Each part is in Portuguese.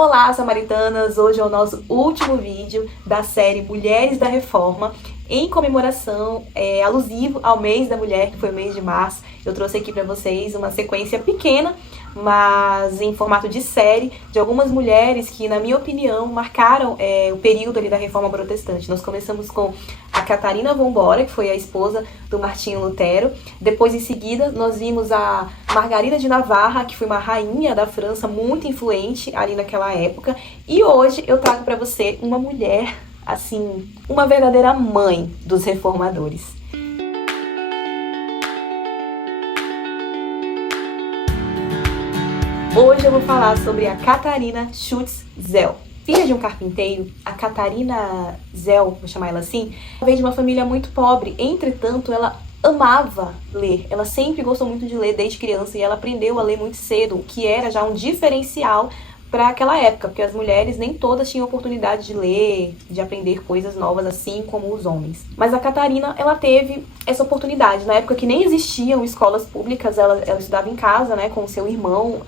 Olá, samaritanas! Hoje é o nosso último vídeo da série Mulheres da Reforma, em comemoração, alusivo ao mês da mulher, que foi o mês de março. Eu trouxe aqui para vocês uma sequência pequena, mas em formato de série, de algumas mulheres que, na minha opinião, marcaram o período ali da Reforma Protestante. Nós começamos com a Catarina Vambora, que foi a esposa do Martinho Lutero. Depois, em seguida, nós vimos a Margarida de Navarra, que foi uma rainha da França muito influente ali naquela época. E hoje eu trago para você uma mulher, assim, uma verdadeira mãe dos reformadores. Hoje eu vou falar sobre a Catarina Schutz-Zell. Filha de um carpinteiro, a Catarina Zell, vou chamar ela assim, veio de uma família muito pobre. Entretanto, ela amava ler. Ela sempre gostou muito de ler desde criança e ela aprendeu a ler muito cedo, o que era já um diferencial para aquela época, porque as mulheres nem todas tinham oportunidade de ler, de aprender coisas novas assim como os homens. Mas a Catarina, ela teve essa oportunidade. Na época que nem existiam escolas públicas, ela estudava em casa, né, com o seu irmão.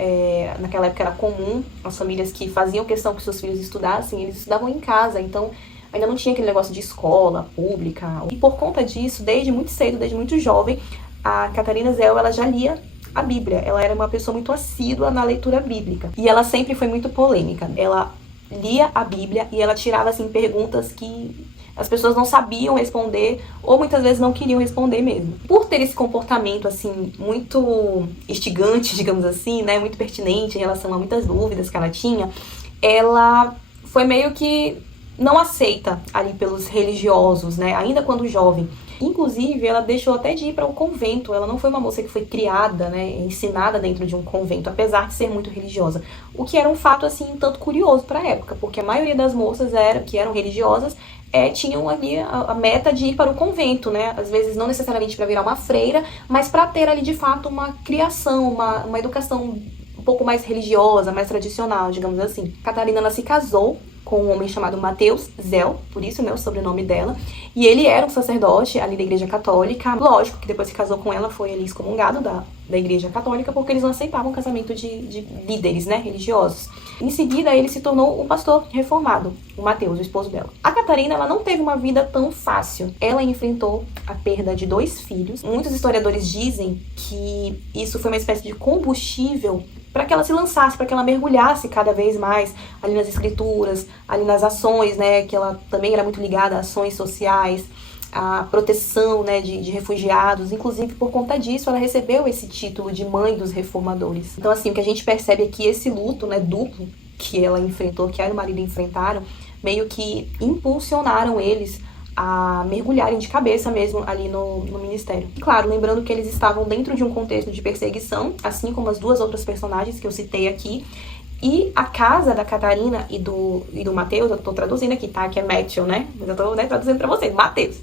Naquela época era comum as famílias que faziam questão que seus filhos estudassem, eles estudavam em casa, então ainda não tinha aquele negócio de escola pública. E por conta disso, desde muito cedo, desde muito jovem, a Catarina Zell, ela já lia a Bíblia. Ela era uma pessoa muito assídua na leitura bíblica. E ela sempre foi muito polêmica. Ela lia a Bíblia e ela tirava, assim, perguntas que as pessoas não sabiam responder ou muitas vezes não queriam responder mesmo. Por ter esse comportamento, assim, muito instigante, digamos assim, né, muito pertinente em relação a muitas dúvidas que ela tinha, ela foi meio que não aceita ali pelos religiosos, né, ainda quando jovem. Inclusive, ela deixou até de ir para o convento. Ela não foi uma moça que foi criada, né, ensinada dentro de um convento, apesar de ser muito religiosa. O que era um fato, assim, um tanto curioso para a época, porque a maioria das moças que eram religiosas tinham ali a meta de ir para o convento, né? Às vezes não necessariamente para virar uma freira, mas para ter ali, de fato, uma criação, uma educação um pouco mais religiosa, mais tradicional, digamos assim. Catarina, ela se casou com um homem chamado Mateus Zell, por isso, né, o sobrenome dela, e ele era um sacerdote ali da Igreja Católica. Lógico que depois que casou com ela, foi ali excomungado da Igreja Católica, porque eles não aceitavam o casamento de líderes, né, religiosos. Em seguida, ele se tornou um pastor reformado, o Mateus, o esposo dela. A Catarina, ela não teve uma vida tão fácil. Ela enfrentou a perda de 2 filhos. Muitos historiadores dizem que isso foi uma espécie de combustível para que ela se lançasse, para que ela mergulhasse cada vez mais ali nas escrituras, ali nas ações, né, que ela também era muito ligada a ações sociais, a proteção, né, de refugiados. Inclusive, por conta disso, ela recebeu esse título de mãe dos reformadores. Então, assim, o que a gente percebe aqui, esse luto, né, duplo que ela enfrentou, que ela e o marido enfrentaram, meio que impulsionaram eles a mergulharem de cabeça mesmo ali no ministério. E claro, lembrando que eles estavam dentro de um contexto de perseguição, assim como as 2 outras personagens que eu citei aqui. E a casa da Catarina e do Mateus, eu tô traduzindo aqui, tá? Que é Matthew, né? Mas eu tô, né, traduzindo pra vocês, Mateus.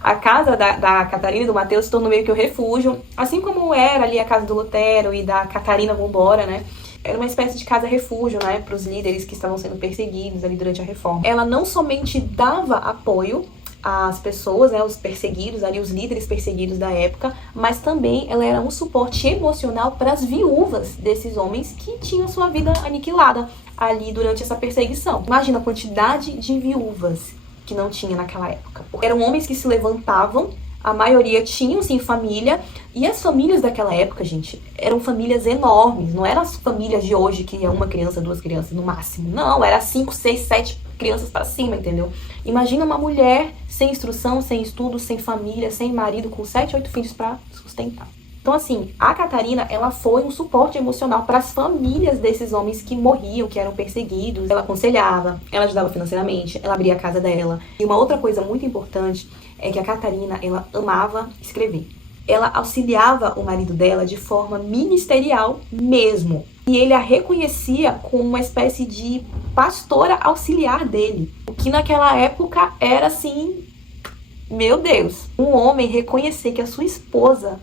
A casa da Catarina e do Mateus se tornou meio que o refúgio, assim como era ali a casa do Lutero e da Catarina Vambora, né? Era uma espécie de casa-refúgio, né, para os líderes que estavam sendo perseguidos ali durante a Reforma. Ela não somente dava apoio às pessoas, né, os perseguidos, ali os líderes perseguidos da época, mas também ela era um suporte emocional para as viúvas desses homens que tinham sua vida aniquilada ali durante essa perseguição. Imagina a quantidade de viúvas que não tinha naquela época. Eram homens que se levantavam, a maioria tinham, sim, família, e as famílias daquela época, gente, eram famílias enormes, não eram as famílias de hoje, que é 1 criança, 2 crianças no máximo, não, era 5, 6, 7 crianças para cima, entendeu? Imagina uma mulher sem instrução, sem estudo, sem família, sem marido, com 7, 8 filhos para sustentar. Então, assim, a Catarina, ela foi um suporte emocional para as famílias desses homens que morriam, que eram perseguidos. Ela aconselhava, ela ajudava financeiramente, ela abria a casa dela. E uma outra coisa muito importante é que a Catarina, ela amava escrever. Ela auxiliava o marido dela de forma ministerial mesmo. E ele a reconhecia como uma espécie de pastora auxiliar dele. O que naquela época era assim, meu Deus, um homem reconhecer que a sua esposa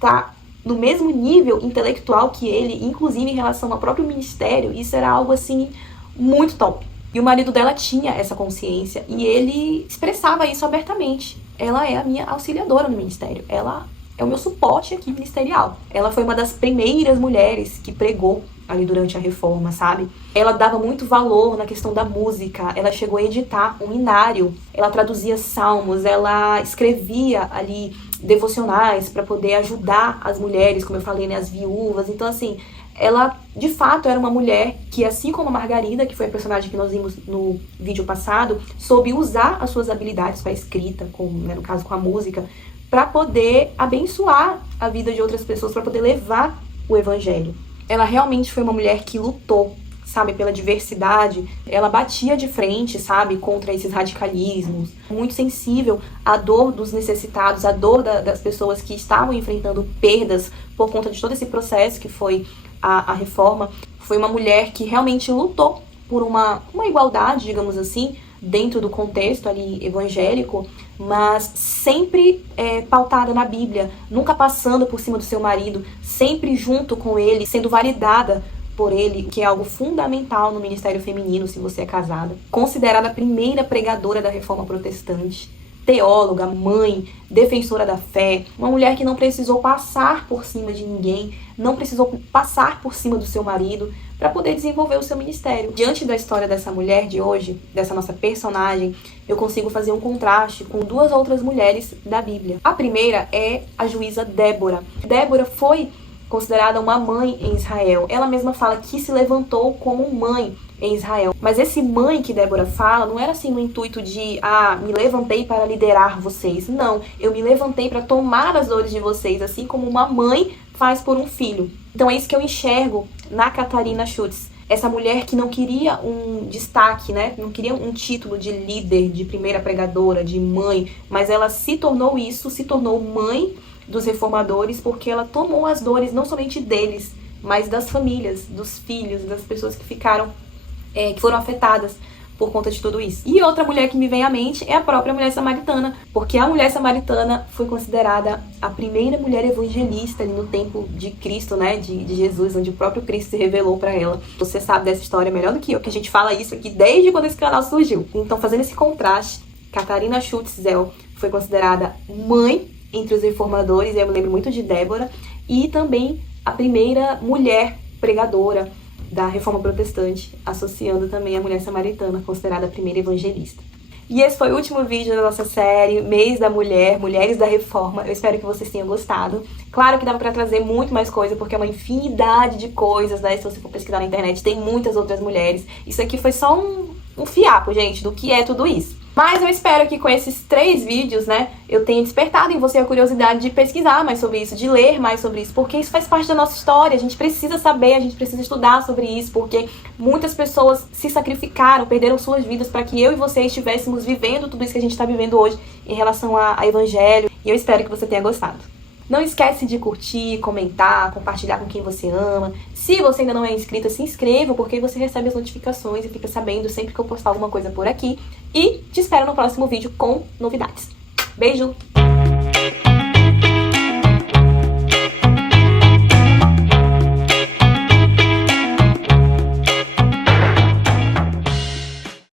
tá no mesmo nível intelectual que ele, inclusive em relação ao próprio ministério, isso era algo assim muito top. E o marido dela tinha essa consciência e ele expressava isso abertamente. Ela é a minha auxiliadora no ministério, ela é o meu suporte aqui ministerial. Ela foi uma das primeiras mulheres que pregou ali durante a Reforma, sabe? Ela dava muito valor na questão da música, ela chegou a editar um hinário, ela traduzia salmos, ela escrevia ali devocionais para poder ajudar as mulheres, como eu falei, né, as viúvas. Então, assim, ela de fato era uma mulher que, assim como a Margarida, que foi a personagem que nós vimos no vídeo passado, soube usar as suas habilidades com a escrita, né, no caso com a música, para poder abençoar a vida de outras pessoas, para poder levar o evangelho. Ela realmente foi uma mulher que lutou, sabe, pela diversidade. Ela batia de frente, sabe, contra esses radicalismos. Muito sensível à dor dos necessitados, à dor das pessoas que estavam enfrentando perdas por conta de todo esse processo que foi a Reforma. Foi uma mulher que realmente lutou por uma igualdade, digamos assim, dentro do contexto ali evangélico, mas sempre pautada na Bíblia, nunca passando por cima do seu marido, sempre junto com ele, sendo validada por ele, que é algo fundamental no ministério feminino, se você é casada. Considerada a primeira pregadora da Reforma Protestante, teóloga, mãe, defensora da fé, uma mulher que não precisou passar por cima de ninguém, não precisou passar por cima do seu marido para poder desenvolver o seu ministério. Diante da história dessa mulher de hoje, dessa nossa personagem, eu consigo fazer um contraste com duas outras mulheres da Bíblia. A primeira é a juíza Débora. Débora foi considerada uma mãe em Israel. Ela mesma fala que se levantou como mãe em Israel. Mas esse mãe que Débora fala não era assim no intuito de me levantei para liderar vocês. Não, eu me levantei para tomar as dores de vocês, assim como uma mãe faz por um filho. Então é isso que eu enxergo na Catarina Schutz. Essa mulher que não queria um destaque, né? Não queria um título de líder, de primeira pregadora, de mãe, mas ela se tornou isso, se tornou mãe dos reformadores, porque ela tomou as dores não somente deles, mas das famílias, dos filhos, das pessoas que ficaram, que foram afetadas por conta de tudo isso. E outra mulher que me vem à mente é a própria mulher samaritana, porque a mulher samaritana foi considerada a primeira mulher evangelista ali no tempo de Cristo, né, de Jesus, onde o próprio Cristo se revelou para ela. Você sabe dessa história melhor do que eu, que a gente fala isso aqui desde quando esse canal surgiu. Então, fazendo esse contraste, Catarina Schutz Zell foi considerada mãe entre os reformadores, eu me lembro muito de Débora, e também a primeira mulher pregadora da Reforma Protestante, associando também a mulher samaritana, considerada a primeira evangelista. E esse foi o último vídeo da nossa série Mês da Mulher, Mulheres da Reforma. Eu espero que vocês tenham gostado. Claro que dava pra trazer muito mais coisa, porque é uma infinidade de coisas, né? Se você for pesquisar na internet, tem muitas outras mulheres. Isso aqui foi só um fiapo, gente, do que é tudo isso. Mas eu espero que com esses 3 vídeos, né, eu tenha despertado em você a curiosidade de pesquisar mais sobre isso, de ler mais sobre isso, porque isso faz parte da nossa história, a gente precisa saber, a gente precisa estudar sobre isso, porque muitas pessoas se sacrificaram, perderam suas vidas para que eu e você estivéssemos vivendo tudo isso que a gente está vivendo hoje em relação a evangelho, e eu espero que você tenha gostado. Não esquece de curtir, comentar, compartilhar com quem você ama. Se você ainda não é inscrita, se inscreva, porque você recebe as notificações e fica sabendo sempre que eu postar alguma coisa por aqui. E te espero no próximo vídeo com novidades. Beijo!